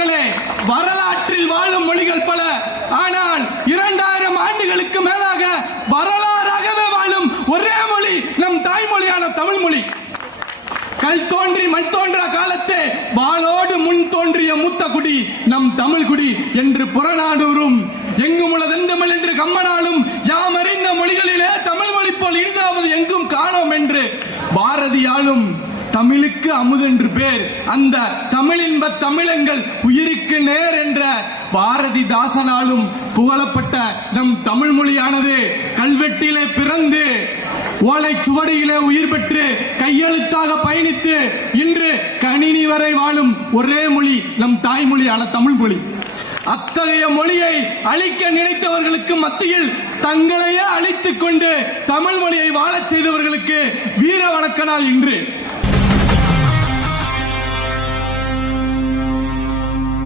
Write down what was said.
மக்களே, வரலாற்றில் வாழும் மொழிகள் பல. ஆனால் 2000 ஆண்டுகளுக்கு மேலாக வரலாறாகவே வாழும் ஒரே மொழி நம் தாய்மொழியான தமிழ் மொழி. கல் தோன்றி மண் தோன்றா காலத்தே வாளோடு முன் தோன்றிய மூத்த குடி நம் தமிழ் குடி என்று புறநானூறும், எங்கும் உளதெந்தமிழ் என்று கம்மனாலும், யாம் அறிந்த மொழிகளிலே தமிழ் மொழி போல் இனிதாவது எங்கும் காணோம் என்று பாரதியாலும் தமிழுக்கு அமுதென்று பேர், அந்த தமிழின்ப தமிழங்கள் உயிருக்கு நேர் என்ற பாரதிதாசனாலும் புகழப்பட்ட நம் தமிழ் மொழியானது கல்வெட்டிலே பிறந்து ஓலை சுவடியிலே உயிர் பெற்று கையெழுத்தாக பயணித்து இன்று கணினி வரை வாழும் ஒரே மொழி நம் தாய்மொழியான தமிழ் மொழி. அத்தகைய மொழியை அழிக்க நினைத்தவர்களுக்கு மத்தியில் தங்களையே அழித்துக் கொண்டு தமிழ் மொழியை வாழச் செய்தவர்களுக்கு வீர வணக்க நாள் இன்று.